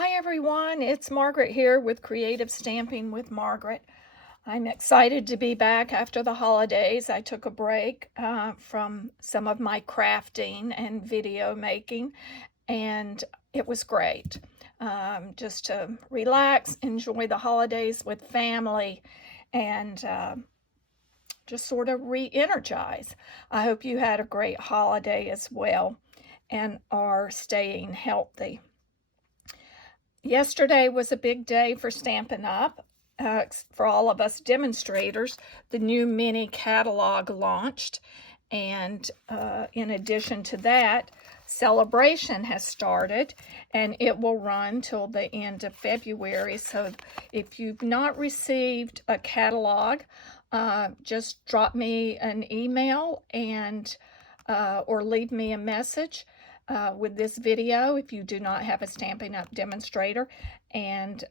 Hi everyone, it's Margaret here with Creative Stamping with Margaret. I'm excited to be back after the holidays. I took a break from some of my crafting and video making, and it was great. Just to relax, enjoy the holidays with family, and just sort of re-energize. I hope you had a great holiday as well and are staying healthy. Yesterday was a big day for Stampin' Up! For all of us demonstrators. The new mini catalog launched, and in addition to that, celebration has started, and it will run till the end of February. So if you've not received a catalog, just drop me an email and or leave me a message with this video if you do not have a Stampin' Up! Demonstrator, and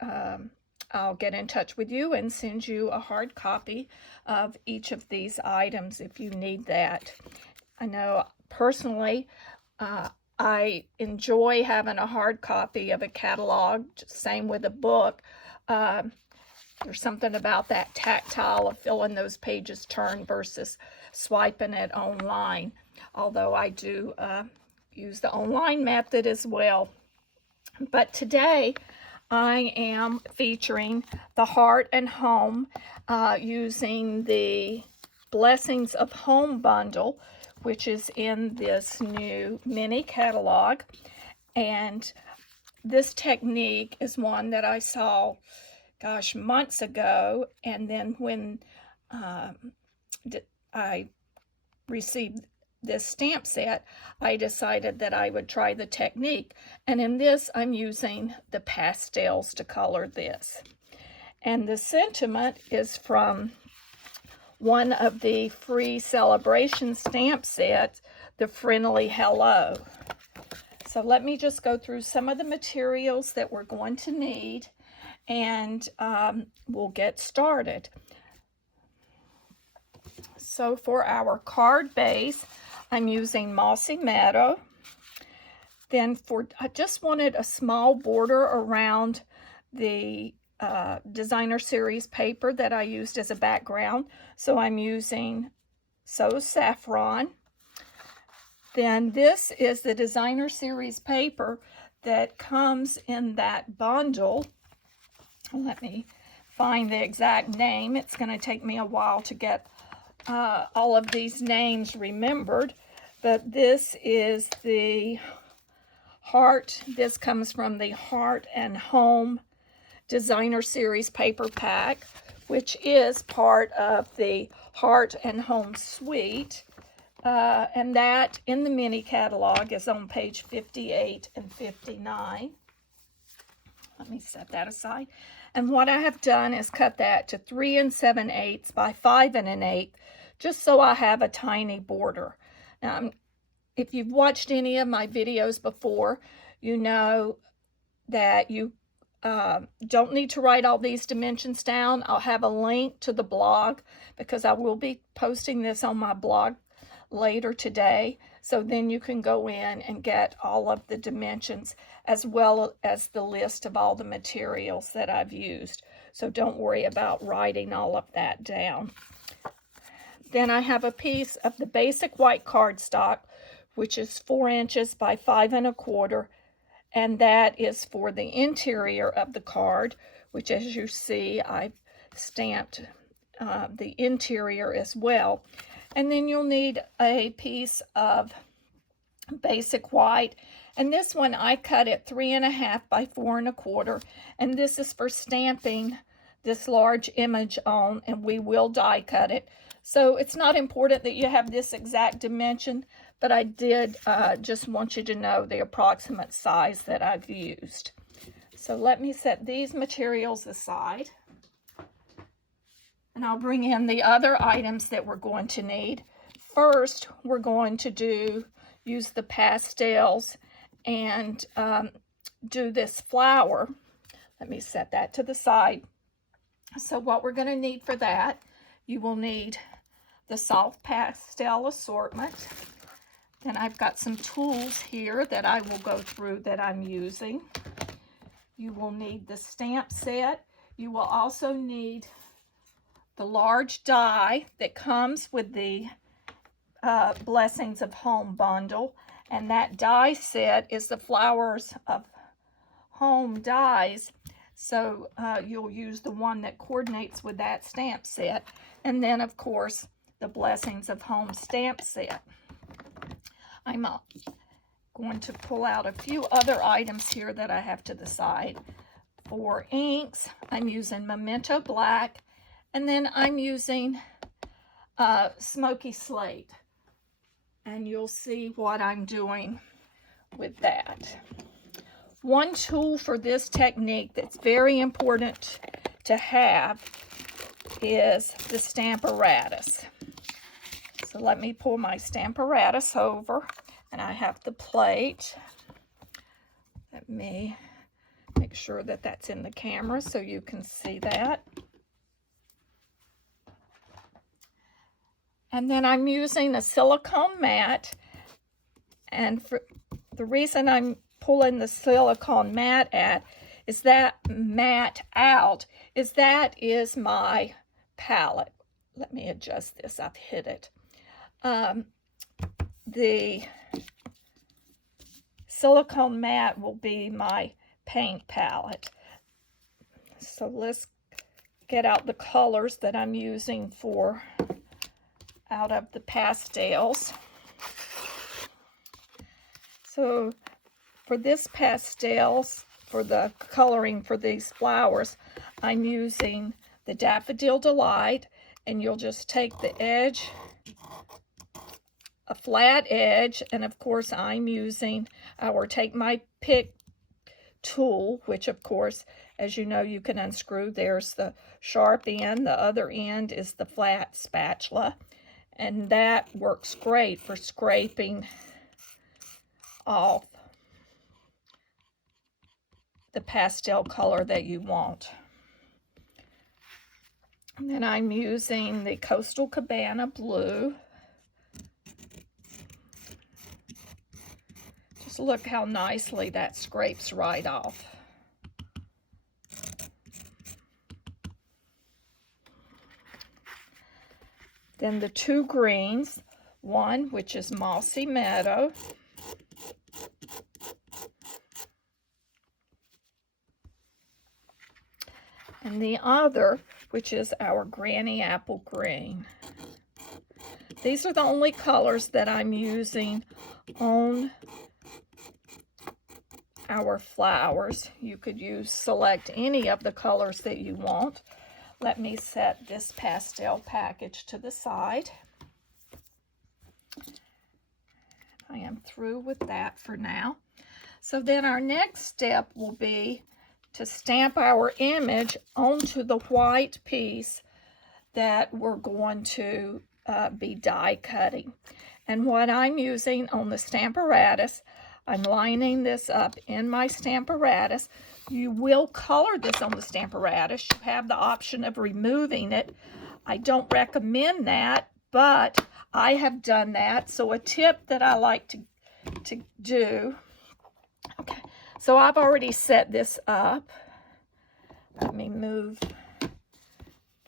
I'll get in touch with you and send you a hard copy of each of these items if you need that. I know personally I enjoy having a hard copy of a catalog, same with a book. There's something about that tactile of feeling those pages turn versus swiping it online, although I do use the online method as well. But today I am featuring the Heart and Home using the Blessings of Home bundle, which is in this new mini catalog. And this technique is one that I saw, gosh, months ago. And then when I received this stamp set, I decided that I would try the technique. And in this, I'm using the pastels to color this. And the sentiment is from one of the free celebration stamp sets, the Friendly Hello. So let me just go through some of the materials that we're going to need, and we'll get started. So for our card base, I'm using Mossy Meadow. Then I just wanted a small border around the designer series paper that I used as a background. So I'm using So Saffron. Then this is the designer series paper that comes in that bundle. Let me find the exact name. It's going to take me a while to get all of these names remembered, but this is the Heart. This comes from the Heart and Home Designer Series paper pack, which is part of the Heart and Home suite, and that in the mini catalog is on page 58 and 59. Let me set that aside. And what I have done is cut that to 3 7/8 by 5 1/8, just so I have a tiny border. Now, if you've watched any of my videos before, you know that you don't need to write all these dimensions down. I'll have a link to the blog because I will be posting this on my blog later today. So then you can go in and get all of the dimensions as well as the list of all the materials that I've used. So don't worry about writing all of that down. Then I have a piece of the basic white cardstock, which is 4 inches by 5 1/4, and that is for the interior of the card, which, as you see, I've stamped the interior as well. And then you'll need a piece of basic white, and this one I cut at 3 1/2 by 4 1/4, and this is for stamping this large image on, and we will die cut it. So it's not important that you have this exact dimension, but I did just want you to know the approximate size that I've used. So let me set these materials aside, and I'll bring in the other items that we're going to need. First, we're going to use the pastels and do this flower. Let me set that to the side. So what we're going to need for that, you will need the Soft Pastel assortment. Then I've got some tools here that I will go through that I'm using. You will need the stamp set. You will also need the large die that comes with the Blessings of Home bundle. And that die set is the Flowers of Home dies. So you'll use the one that coordinates with that stamp set. And then, of course, the Blessings of Home stamp set. I'm going to pull out a few other items here that I have to decide. For inks, I'm using Memento Black, and then I'm using Smoky Slate. And you'll see what I'm doing with that. One tool for this technique that's very important to have is the Stamparatus. So let me pull my Stamparatus over, and I have the plate. Let me make sure that that's in the camera so you can see that. And then I'm using a silicone mat, and for the reason I'm pulling the silicone mat out is that is my palette. Let me adjust this. I've hit it. The silicone mat will be my paint palette. So let's get out the colors that I'm using for out of the pastels. So for this pastels, for the coloring for these flowers, I'm using the Daffodil Delight, and you'll just take the edge, a flat edge, and of course I'm using our Take My Pick tool, which of course, as you know, you can unscrew. There's the sharp end, the other end is the flat spatula, and that works great for scraping off the pastel color that you want. And then I'm using the Coastal Cabana blue. Just look how nicely that scrapes right off. Then the two greens, one which is Mossy Meadow, and the other which is our Granny Apple Green. These are the only colors that I'm using on our flowers. You could select any of the colors that you want. Let me set this pastel package to the side. I am through with that for now. So then our next step will be to stamp our image onto the white piece that we're going to be die cutting. And what I'm using on the Stamparatus, I'm lining this up in my Stamparatus. You will color this on the Stamparatus. You have the option of removing it. I don't recommend that, but I have done that. So a tip that I like to do. Okay, so I've already set this up. Let me move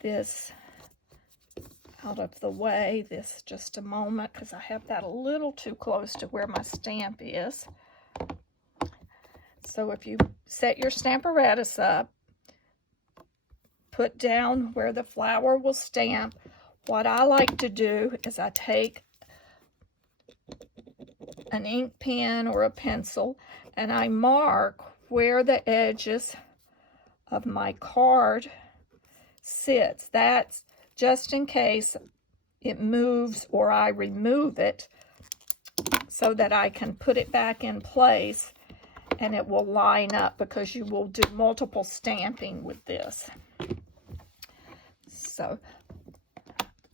this out of the way just a moment, because I have that a little too close to where my stamp is. So if you set your Stamparatus up, put down where the flower will stamp. What I like to do is I take an ink pen or a pencil and I mark where the edges of my card sits. That's just in case it moves or I remove it, so that I can put it back in place and it will line up, because you will do multiple stamping with this. So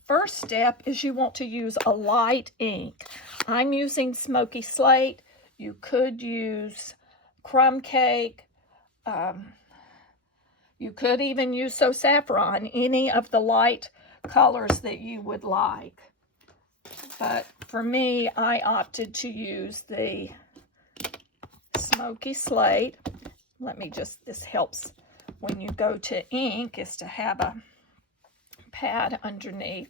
first step is you want to use a light ink. I'm using Smoky Slate. You could use Crumb Cake. You could even use So Saffron, any of the light colors that you would like. But for me, I opted to use the Smoky Slate. this helps when you go to ink, is to have a pad underneath.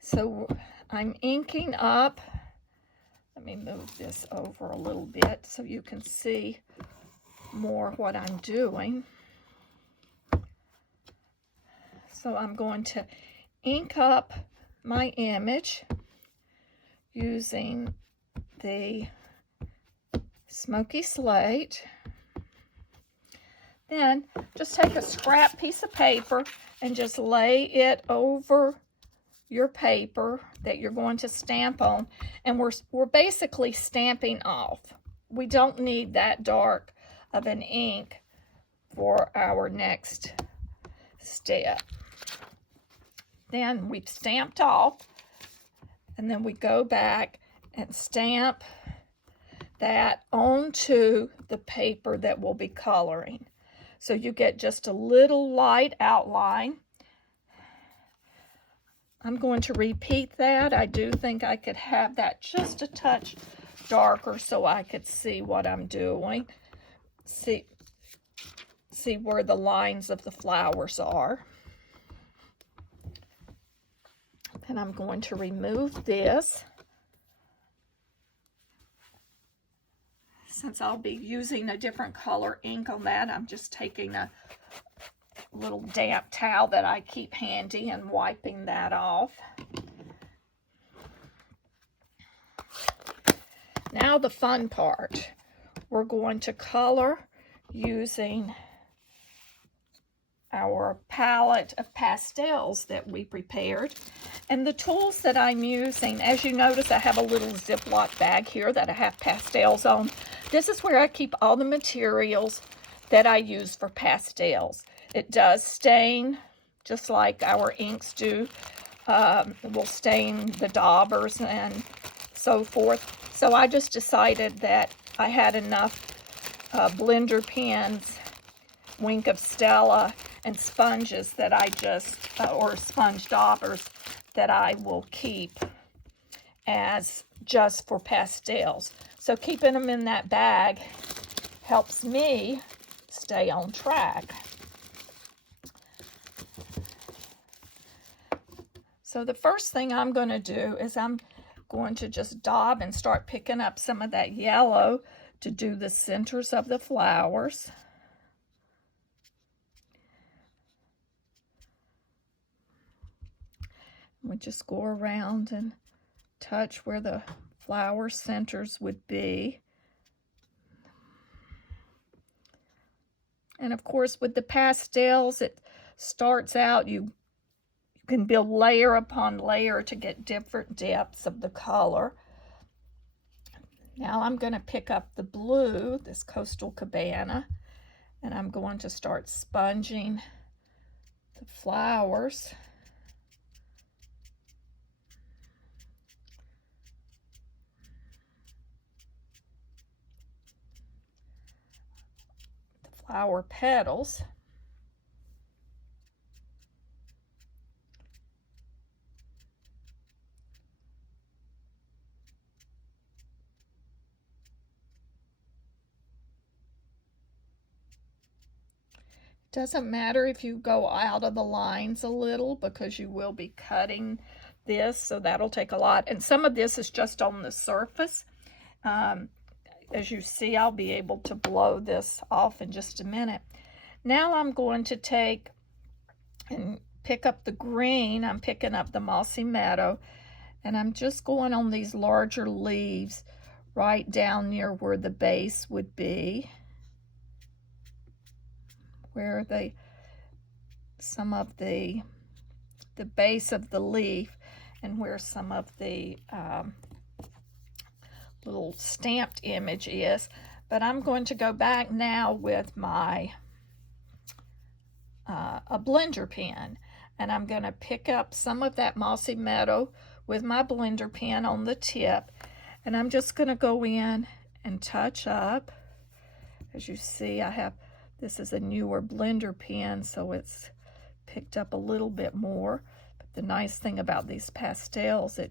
So I'm inking up. Let me move this over a little bit so you can see more what I'm doing. So I'm going to ink up my image using the smoky slate. Then just take a scrap piece of paper and just lay it over your paper that you're going to stamp on, and we're basically stamping off. We don't need that dark of an ink for our next step. Then we've stamped off, and then we go back and stamp that onto the paper that we'll be coloring. So you get just a little light outline. I'm going to repeat that. I do think I could have that just a touch darker so I could see what I'm doing. See where the lines of the flowers are. And I'm going to remove this. Since I'll be using a different color ink on that, I'm just taking a little damp towel that I keep handy and wiping that off. Now the fun part. We're going to color using our palette of pastels that we prepared. And the tools that I'm using, as you notice, I have a little Ziploc bag here that I have pastels on. This is where I keep all the materials that I use for pastels. It does stain, just like our inks do. Will stain the daubers and so forth. So I just decided that I had enough blender pens, Wink of Stella, and sponges that I just, or sponge daubers, that I will keep as just for pastels. So keeping them in that bag helps me stay on track. So the first thing I'm going to do is I'm going to just daub and start picking up some of that yellow to do the centers of the flowers. We just go around and touch where the flower centers would be. And of course, with the pastels, it starts out, you can build layer upon layer to get different depths of the color. Now I'm going to pick up the blue, this Coastal Cabana, and I'm going to start sponging the flowers. The flower petals. Doesn't matter if you go out of the lines a little, because you will be cutting this, so that'll take a lot. And some of this is just on the surface. As you see, I'll be able to blow this off in just a minute. Now I'm going to take and pick up the green. I'm picking up the Mossy Meadow, and I'm just going on these larger leaves right down near where the base would be, where some of the base of the leaf, and where some of the little stamped image is. But I'm going to go back now with my a blender pen, and I'm going to pick up some of that Mossy Meadow with my blender pen on the tip, and I'm just going to go in and touch up. As you see, this is a newer blender pen, so it's picked up a little bit more. But the nice thing about these pastels, you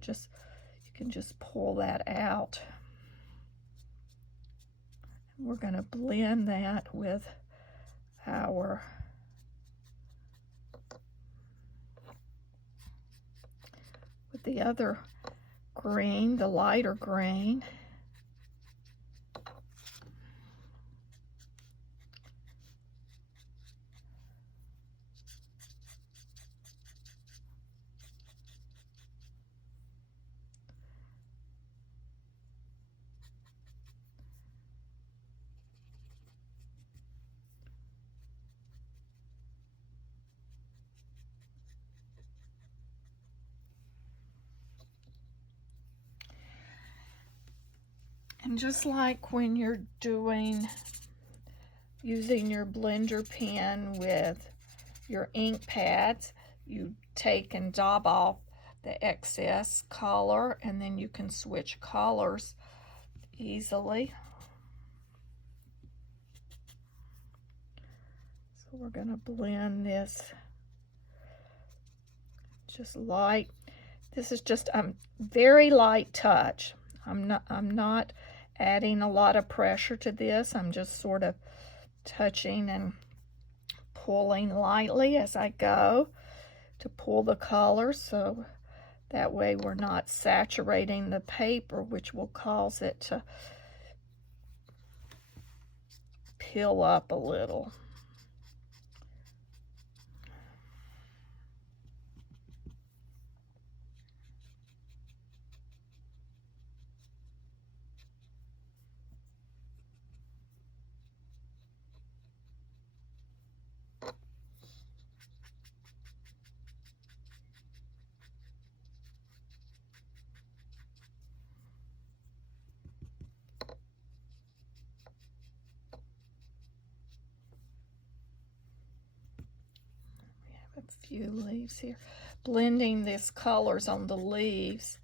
can just pull that out. We're going to blend that with our with the other green, the lighter green. And just like when you're using your blender pen with your ink pads, you take and dab off the excess color, and then you can switch colors easily. So we're going to blend this just light. This is just a very light touch. I'm not adding a lot of pressure to this. I'm just sort of touching and pulling lightly as I go to pull the color, so that way we're not saturating the paper, which will cause it to peel up a little. A few leaves here. Blending these colors on the leaves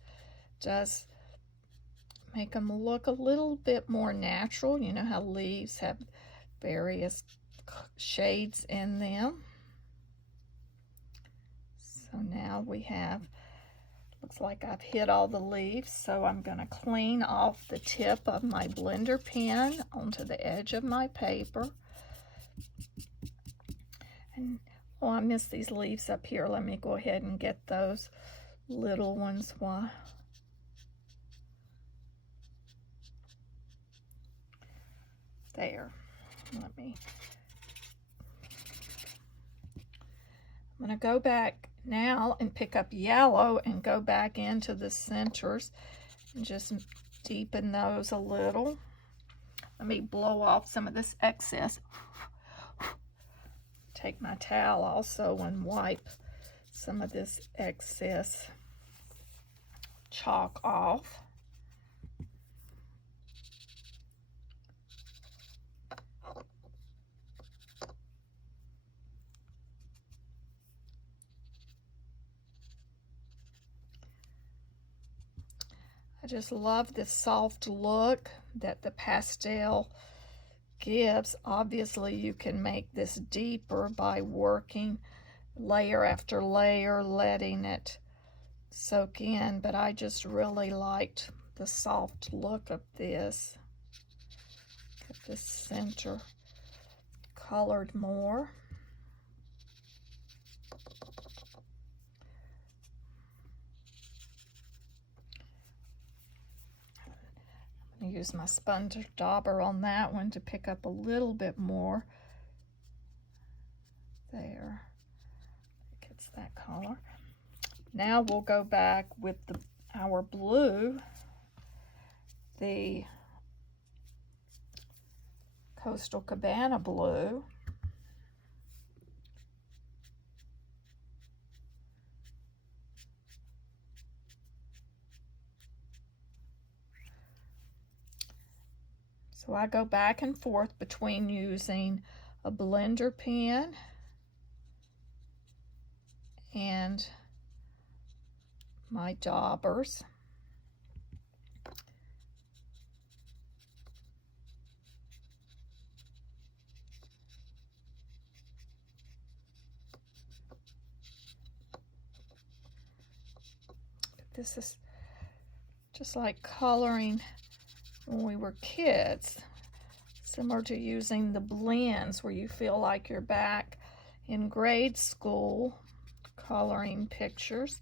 does make them look a little bit more natural. You know how leaves have various shades in them. So now we have, looks like I've hit all the leaves, so I'm going to clean off the tip of my blender pen onto the edge of my paper. And oh, I missed these leaves up here. Let me go ahead and get those little ones. Why? There. I'm going to go back now and pick up yellow and go back into the centers and just deepen those a little. Let me blow off some of this excess. Take my towel also and wipe some of this excess chalk off. I just love this soft look that the pastel gives. Obviously, you can make this deeper by working layer after layer, letting it soak in, but I just really liked the soft look of this. Get this center colored more. I'm going to use my sponge dauber on that one to pick up a little bit more. There, it gets that color. Now we'll go back with our blue, the Coastal Cabana blue. So I go back and forth between using a blender pen and my daubers. This is just like coloring when we were kids. similar to using the blends where you feel like you're back in grade school coloring pictures.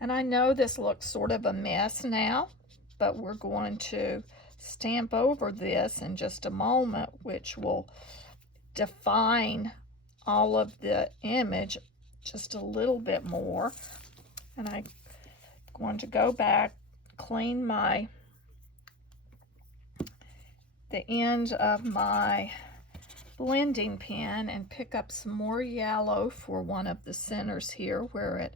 And I know this looks sort of a mess now, but we're going to stamp over this in just a moment, which will define all of the image just a little bit more. And I'm going to go back, clean the end of my blending pen and pick up some more yellow for one of the centers here where it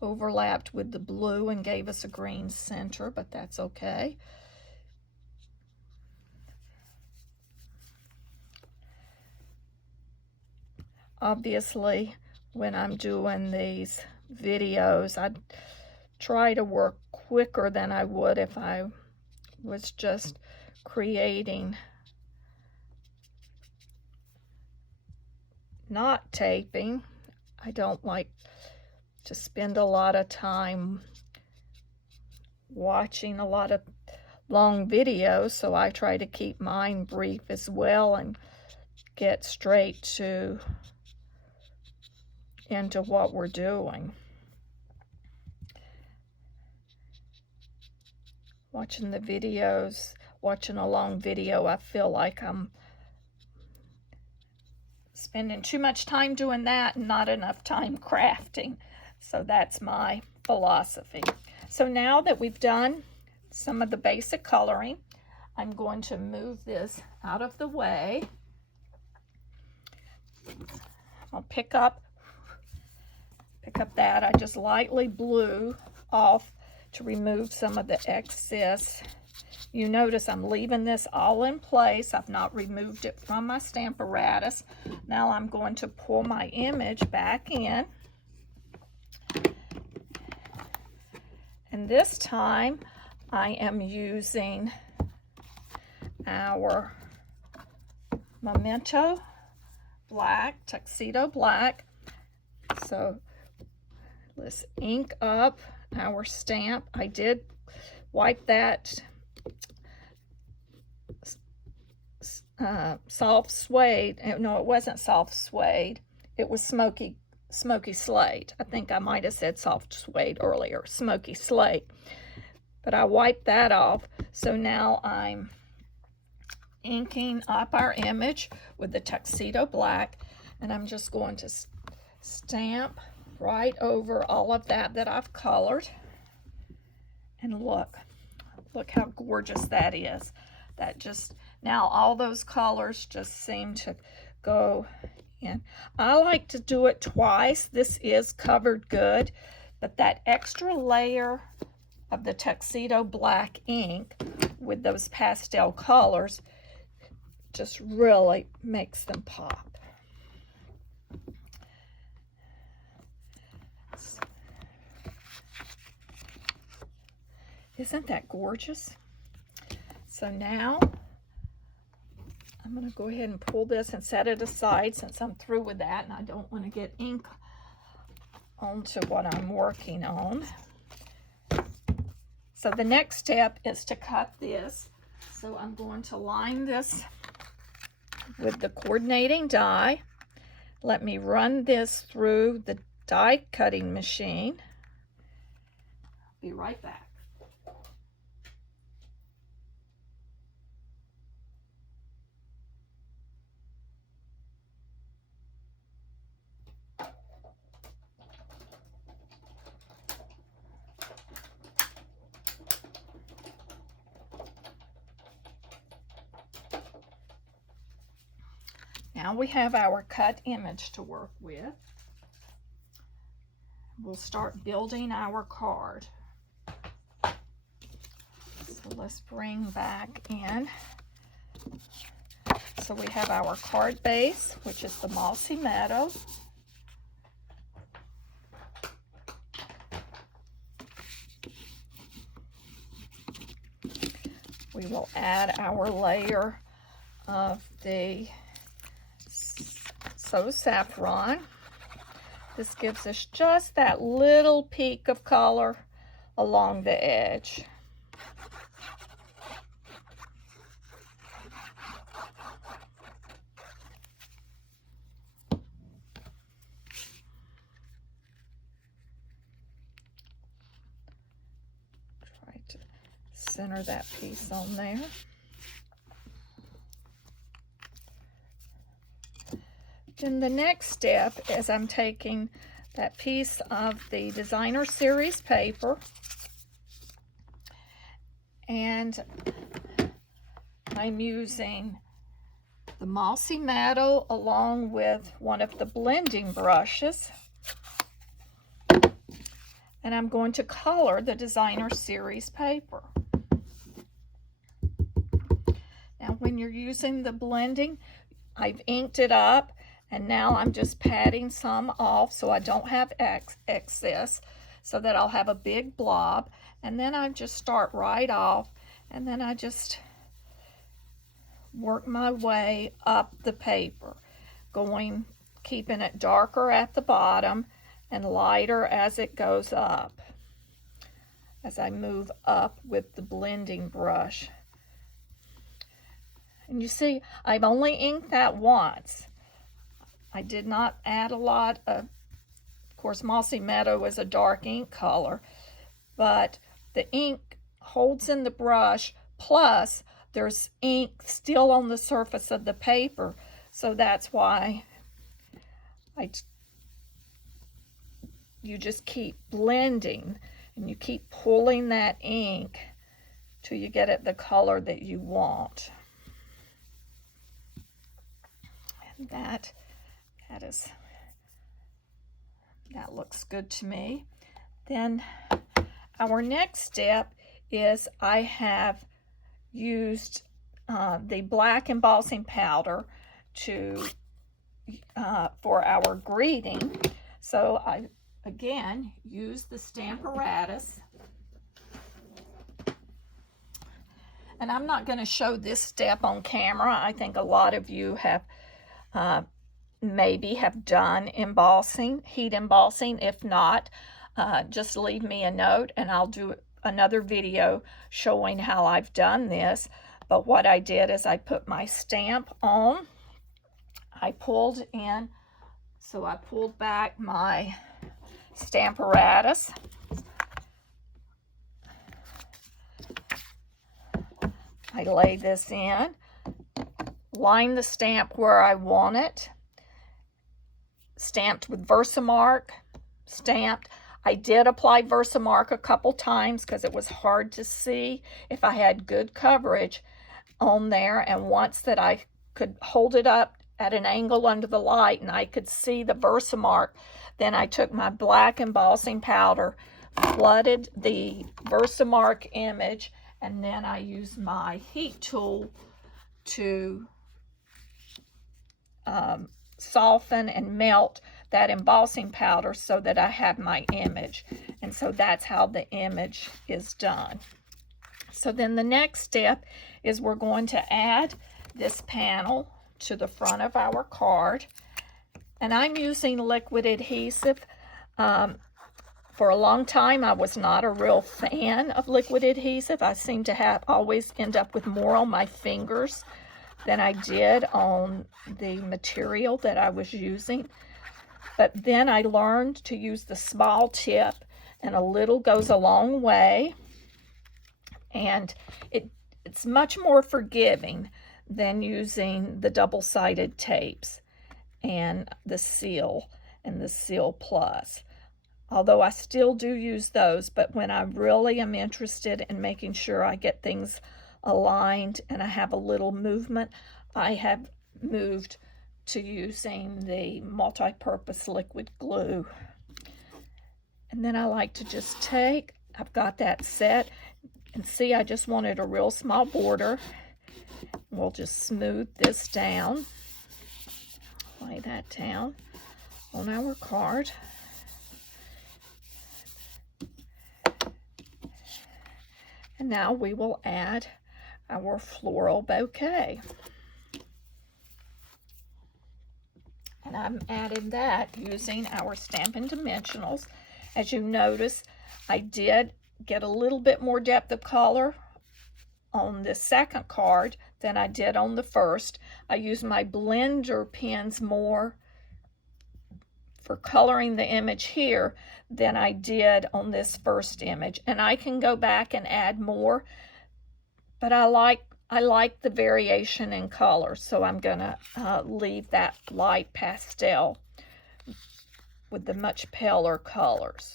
overlapped with the blue and gave us a green center, but that's okay. Obviously, when I'm doing these videos, I try to work quicker than I would if I was just creating, not taping. I don't like to spend a lot of time watching a lot of long videos, so I try to keep mine brief as well and get straight into what we're doing. Watching the videos, watching a long video, I feel like I'm spending too much time doing that and not enough time crafting. So that's my philosophy. So now that we've done some of the basic coloring, I'm going to move this out of the way. I'll pick up that. I just lightly blew off to remove some of the excess. You notice I'm leaving this all in place. I've not removed it from my Stamparatus. Now I'm going to pull my image back in. And this time I am using our Memento Black, Tuxedo Black. So let's ink up our stamp. I did wipe that soft suede. No, it wasn't soft suede. It was smoky slate. I think I might have said soft suede earlier, smoky slate. But I wiped that off. So now I'm inking up our image with the Tuxedo Black, and I'm just going to stamp right over all of that I've colored. And look how gorgeous that is. That just, now all those colors just seem to go in. I like to do it twice. This is covered good, but that extra layer of the Tuxedo Black ink with those pastel colors just really makes them pop. Isn't that gorgeous? So now I'm going to go ahead and pull this and set it aside since I'm through with that and I don't want to get ink onto what I'm working on. So the next step is to cut this. So I'm going to line this with the coordinating die. Let me run this through the die cutting machine. I'll be right back. Now we have our cut image to work with. We'll start building our card. So let's bring back in. So we have our card base, which is the Mossy Meadow. We will add our layer of the So Saffron. This gives us just that little peak of color along the edge. Try to center that piece on there. Then the next step is I'm taking that piece of the designer series paper and I'm using the Mossy Meadow along with one of the blending brushes, and I'm going to color the designer series paper. Now when you're using the blending, I've inked it up, and now I'm just patting some off so I don't have excess, so that I'll have a big blob. And then I just start right off, and then I just work my way up the paper, keeping it darker at the bottom and lighter as it goes up, as I move up with the blending brush. And you see, I've only inked that once. I did not add a lot of course, Mossy Meadow is a dark ink color, but the ink holds in the brush, plus there's ink still on the surface of the paper, so that's why you just keep blending and you keep pulling that ink till you get it the color that you want. And that looks good to me. Then our next step is I have used the black embossing powder for our greeting. So I again use the Stamparatus, and I'm not going to show this step on camera. I think a lot of you have maybe have done embossing, heat embossing. If not, just leave me a note and I'll do another video showing how I've done this. But what I did is I put my stamp on, I pulled in, so I pulled back my Stamparatus, I lay this in, line the stamp where I want it, stamped with Versamark, stamped. I did apply Versamark a couple times because it was hard to see if I had good coverage on there, and once that I could hold it up at an angle under the light and I could see the Versamark, then I took my black embossing powder, flooded the Versamark image, and then I used my heat tool to soften and melt that embossing powder so that I have my image. And so that's how the image is done. So then the next step is we're going to add this panel to the front of our card. And I'm using liquid adhesive. For a long time, I was not a real fan of liquid adhesive. I seem to always end up with more on my fingers than I did on the material that I was using. But then I learned to use the small tip, and a little goes a long way. And it's much more forgiving than using the double-sided tapes and the Seal and the Seal Plus. Although I still do use those, but when I really am interested in making sure I get things aligned and I have a little movement, I have moved to using the multi-purpose liquid glue. And then I like to just I've got that set, and see, I just wanted a real small border. We'll just smooth this down, lay that down on our card. And now we will add our floral bouquet. And I'm adding that using our Stampin' Dimensionals. As you notice, I did get a little bit more depth of color on the second card than I did on the first. I used my blender pens more for coloring the image here than I did on this first image. And I can go back and add more, but I like the variation in color, so I'm gonna leave that light pastel with the much paler colors.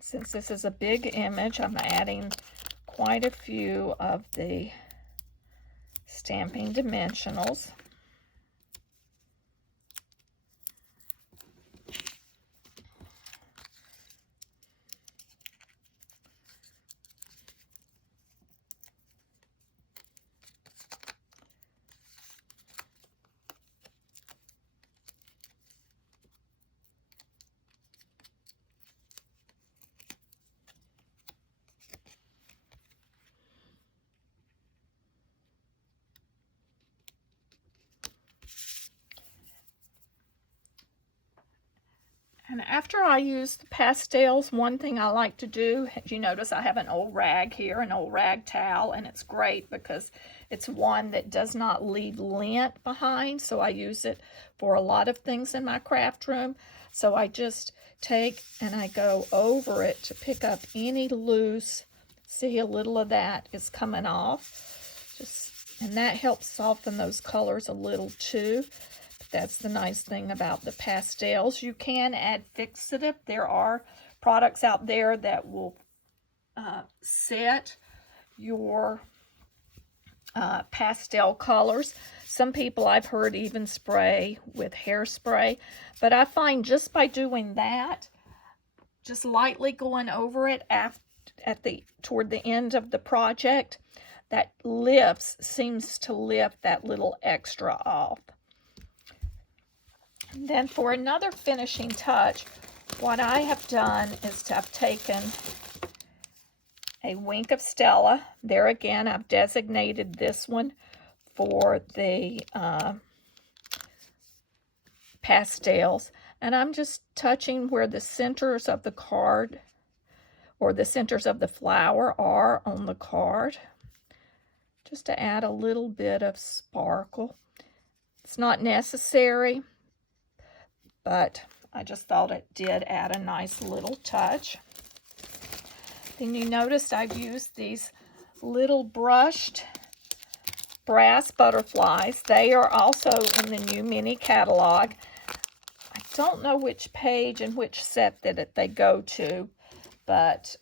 Since this is a big image, I'm adding quite a few of the Stampin' Dimensionals. And after I use the pastels, one thing I like to do, you notice I have an old rag here, an old rag towel, and it's great because it's one that does not leave lint behind, so I use it for a lot of things in my craft room. So I just take and I go over it to pick up any loose, see, a little of that is coming off, and that helps soften those colors a little too. That's the nice thing about the pastels. You can add fixative. There are products out there that will set your pastel colors. Some people I've heard even spray with hairspray, but I find just by doing that, just lightly going over it toward the end of the project, that seems to lift that little extra off. And then for another finishing touch, what I have done is I've taken a wink of Stella. There again, I've designated this one for the pastels. And I'm just touching where the centers of the card or the centers of the flower are on the card, just to add a little bit of sparkle. It's not necessary, but I just thought it did add a nice little touch. Then you noticed I've used these little brushed brass butterflies. They are also in the new mini catalog. I don't know which page and which set that they go to, but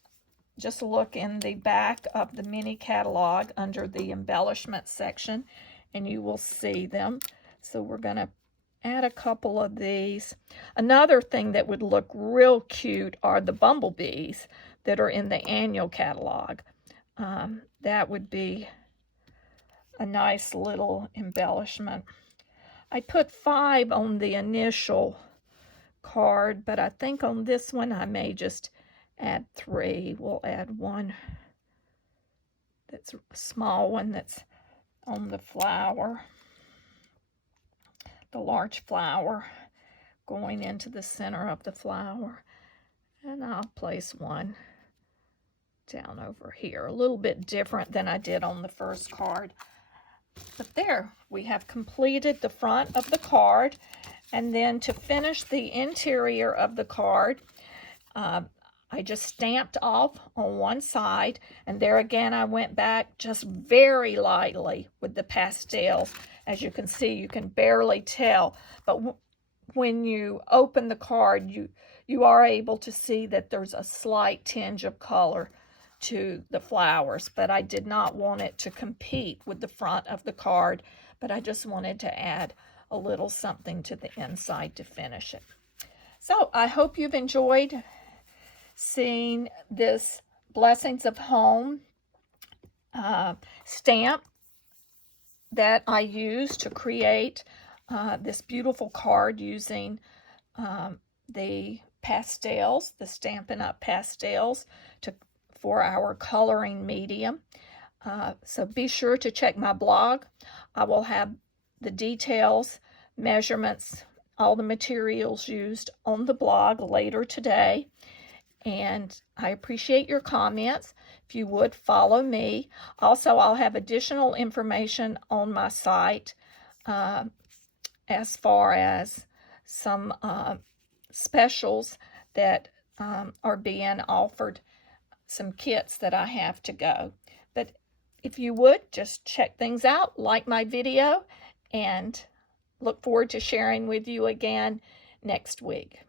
just look in the back of the mini catalog under the embellishment section and you will see them. So we're going to add a couple of these. Another thing that would look real cute are the bumblebees that are in the annual catalog. That would be a nice little embellishment. I put 5 on the initial card, but I think on this one I may just add 3. We'll add one that's a small one that's on the flower, the large flower going into the center of the flower, and I'll place one down over here, a little bit different than I did on the first card. But there, we have completed the front of the card. And then to finish the interior of the card, I just stamped off on one side, and there again I went back just very lightly with the pastels. As you can see, you can barely tell, but when you open the card, you are able to see that there's a slight tinge of color to the flowers, but I did not want it to compete with the front of the card, but I just wanted to add a little something to the inside to finish it. So I hope you've enjoyed seeing this Blessings of Home stamp that I used to create this beautiful card using the pastels, the Stampin' Up! Pastels for our coloring medium. So be sure to check my blog. I will have the details measurements, all the materials used on the blog later today. And I appreciate your comments. If you would follow me. Also, I'll have additional information on my site as far as some specials that are being offered, some kits that I have to go. But if you would, just check things out, like my video, and look forward to sharing with you again next week.